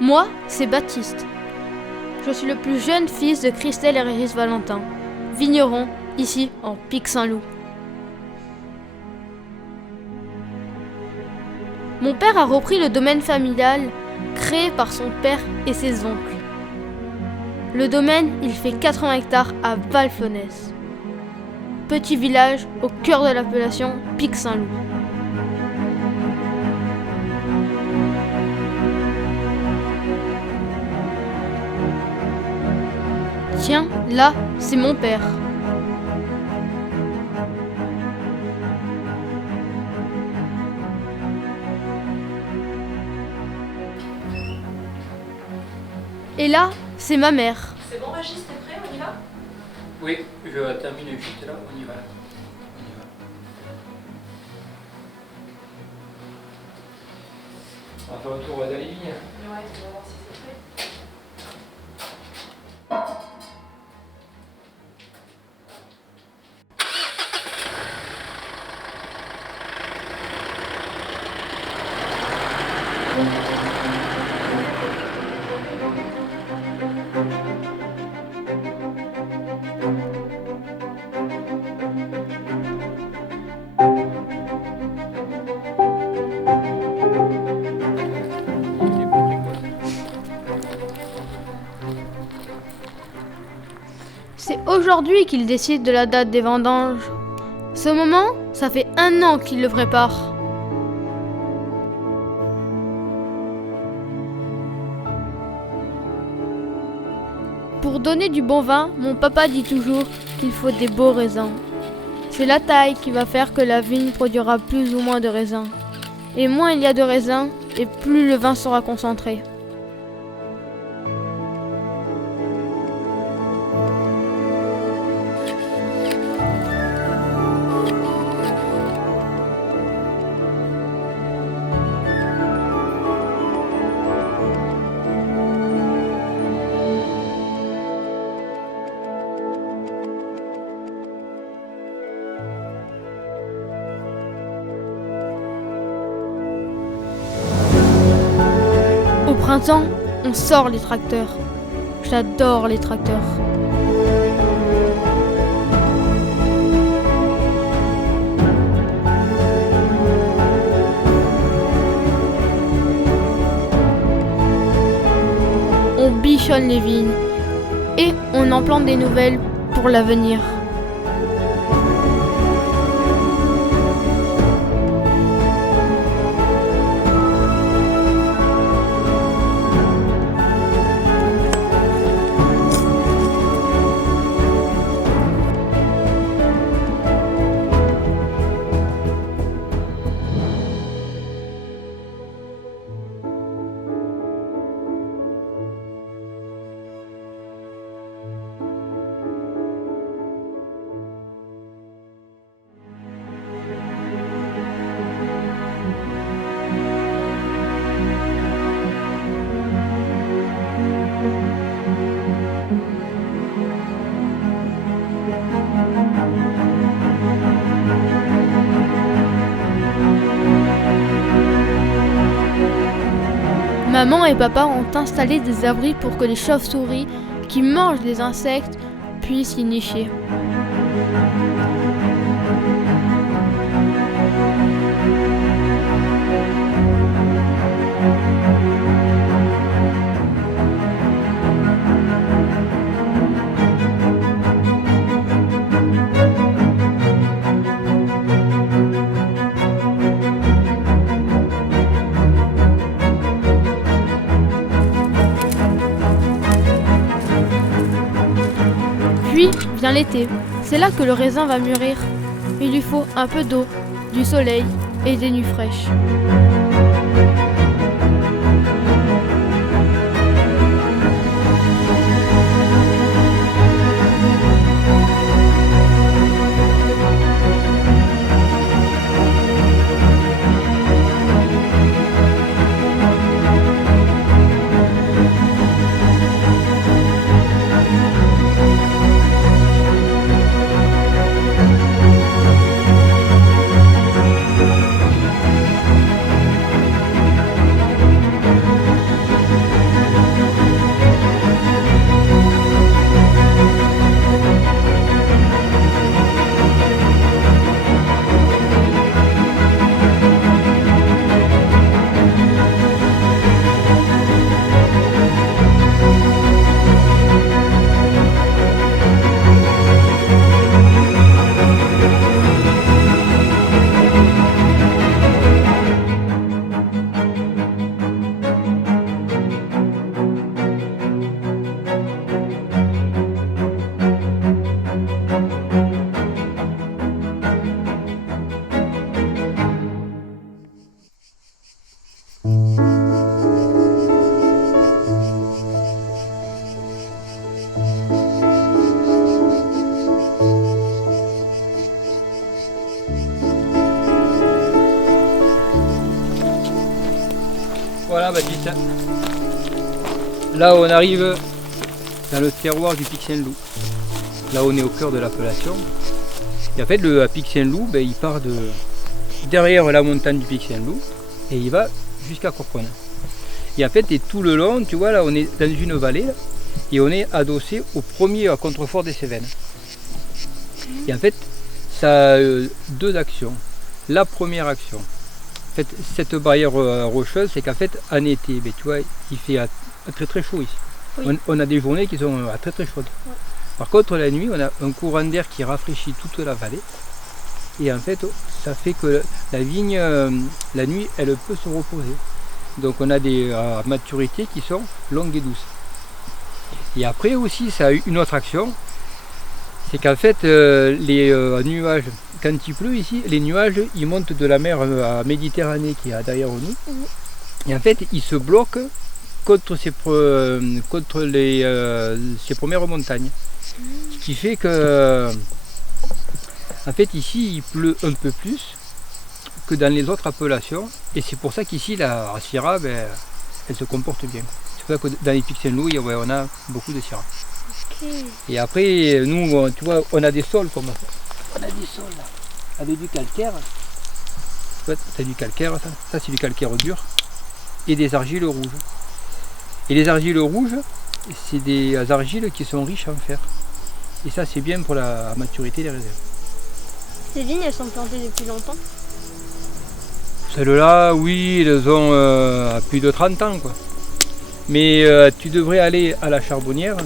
Moi, c'est Baptiste. Je suis le plus jeune fils de Christelle et Régis Valentin, vignerons, ici en Pic-Saint-Loup. Mon père a repris le domaine familial créé par son père et ses oncles. Le domaine, il fait 80 hectares à Valflonès, petit village au cœur de l'appellation Pic-Saint-Loup. Tiens, là, c'est mon père. Et là, c'est ma mère. C'est bon, Régis, t'es prêt? On y va? Oui, je termine juste là, on y va. On va faire un tour à la ligne. Ouais, on va voir si c'est prêt. C'est aujourd'hui qu'il décide de la date des vendanges. Ce moment, ça fait 1 an qu'il le prépare. Pour donner du bon vin, mon papa dit toujours qu'il faut des beaux raisins. C'est la taille qui va faire que la vigne produira plus ou moins de raisins. Et moins il y a de raisins, et plus le vin sera concentré. Au printemps, on sort les tracteurs. J'adore les tracteurs. On bichonne les vignes et on en plante des nouvelles pour l'avenir. Maman et papa ont installé des abris pour que les chauves-souris qui mangent les insectes puissent y nicher. Puis vient l'été. C'est là que le raisin va mûrir. Il lui faut un peu d'eau, du soleil et des nuits fraîches. Voilà Baptiste. Là on arrive dans le terroir du Pic Saint-Loup. Là on est au cœur de l'appellation. Et en fait le Pic Saint-Loup, il part de derrière la montagne du Pic Saint-Loup et il va jusqu'à Corconne. Et en fait, et tout le long, tu vois là on est dans une vallée là, et on est adossé au premier contrefort des Cévennes. Et en fait, ça a deux actions. La première action, en fait, cette barrière rocheuse, c'est qu'en fait, en été, tu vois, il fait très très chaud ici. Oui. On a des journées qui sont très très chaudes. Ouais. Par contre, la nuit, on a un courant d'air qui rafraîchit toute la vallée. Et en fait, ça fait que la vigne, la nuit, elle peut se reposer. Donc on a des maturités qui sont longues et douces. Et après aussi, ça a eu une autre action. C'est qu'en fait, les nuages, quand il pleut ici, les nuages, ils montent de la mer Méditerranée qui est derrière nous. Et en fait, ils se bloquent contre ces premières montagnes. Ce qui fait que, en fait, ici, il pleut un peu plus que dans les autres appellations. Et c'est pour ça qu'ici, la Syrah, elle se comporte bien. C'est pour ça que dans les Pics Saint-Loup, on a beaucoup de Syrah. Okay. Et après, nous, tu vois, on a des sols comme ça. On a des sols là, avec du calcaire. Tu vois, c'est du calcaire, ça c'est du calcaire dur. Et des argiles rouges. Et les argiles rouges, c'est des argiles qui sont riches en fer. Et ça, c'est bien pour la maturité des réserves. Ces vignes, elles sont plantées depuis longtemps? Celles-là, oui, elles ont plus de 30 ans, quoi. Mais tu devrais aller à la Charbonnière.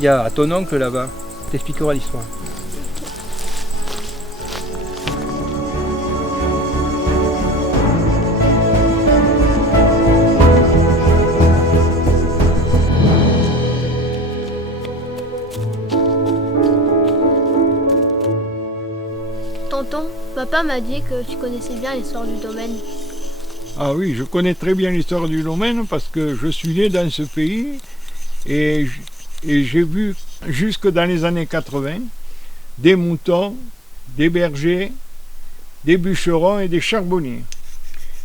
Il y a ton oncle là-bas, il t'expliquera l'histoire. Tonton, papa m'a dit que tu connaissais bien l'histoire du domaine. Ah oui, je connais très bien l'histoire du domaine parce que je suis né dans ce pays et j'ai vu jusque dans les années 80 des moutons, des bergers, des bûcherons et des charbonniers.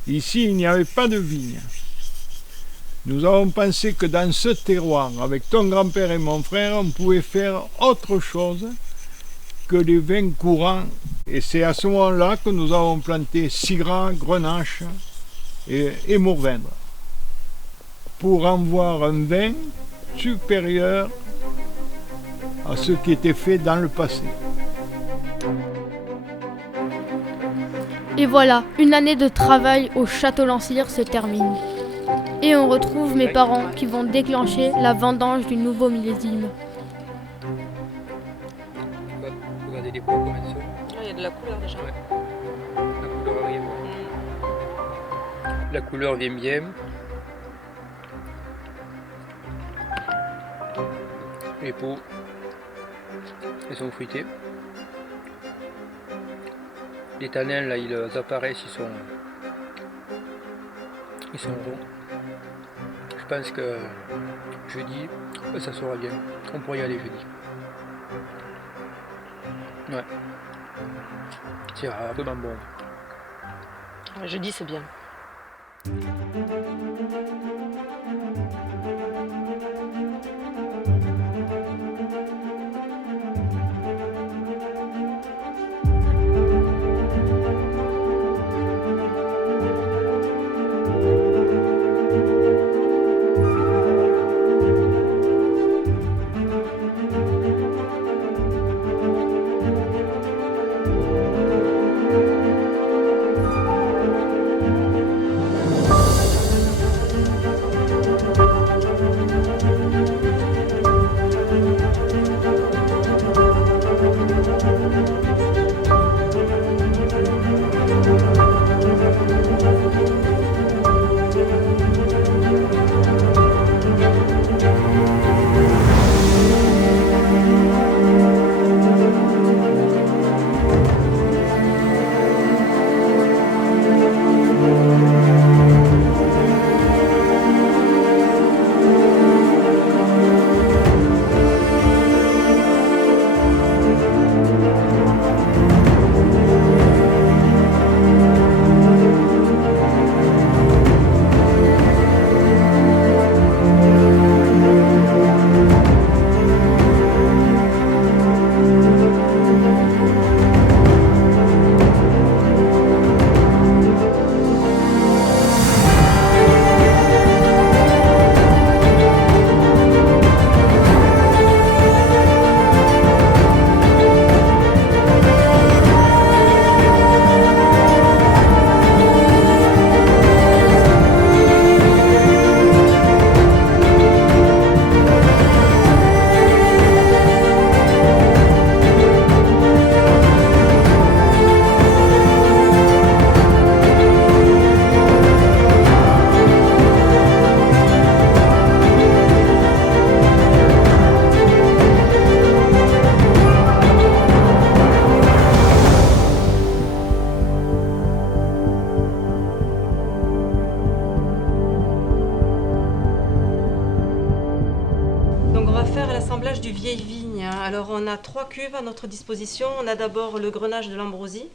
Ici, il n'y avait pas de vignes. Nous avons pensé que dans ce terroir, avec ton grand-père et mon frère, on pouvait faire autre chose que les vins courants. Et c'est à ce moment-là que nous avons planté Syrah, Grenache et Mourvèdre pour en voir un vin supérieur à ce qui était fait dans le passé. Et voilà, une année de travail au Château Lancire se termine. Et on retrouve mes parents qui vont déclencher la vendange du nouveau millésime. Regardez les pots comme elles sont. Il y a de la couleur déjà. Ouais. La couleur arrive. La couleur vient bien. Les pots, ils sont fruités. Les tanins là, ils apparaissent, ils sont ronds. Je pense que jeudi, ça sera bien. On pourrait y aller jeudi. Ouais. C'est vraiment bon. Jeudi, c'est bien. faire l'assemblage du vieille vigne. Alors on a 3 cuves à notre disposition. On a d'abord le Grenache de l'Ambroisie.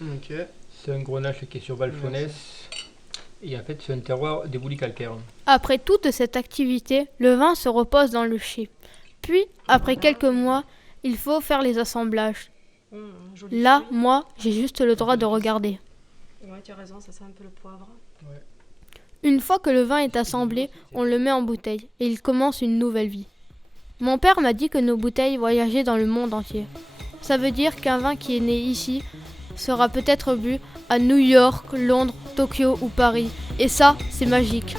Ok. C'est un grenache qui est sur Valflonès. Et en fait, c'est un terroir d'éboulis calcaires. Après toute cette activité, le vin se repose dans le chai. Puis, après quelques mois, il faut faire les assemblages. Joli Là, fruit. moi, j'ai juste le droit de regarder. Ouais, tu as raison, ça sent un peu le poivre. Une fois que le vin est assemblé, on le met en bouteille et il commence une nouvelle vie. Mon père m'a dit que nos bouteilles voyageaient dans le monde entier. Ça veut dire qu'un vin qui est né ici sera peut-être bu à New York, Londres, Tokyo ou Paris. Et ça, c'est magique.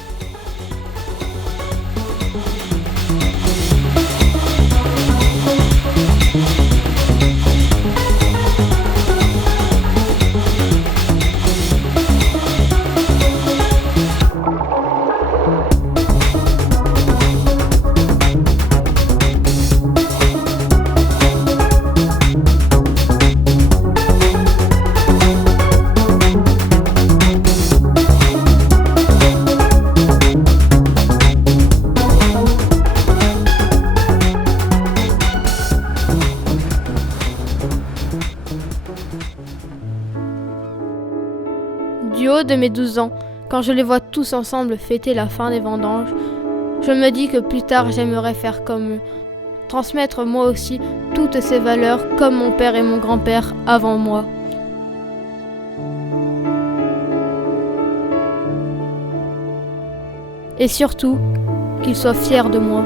Du haut de mes 12 ans, quand je les vois tous ensemble fêter la fin des vendanges, je me dis que plus tard j'aimerais faire comme eux, transmettre moi aussi toutes ces valeurs comme mon père et mon grand-père avant moi. Et surtout, qu'ils soient fiers de moi.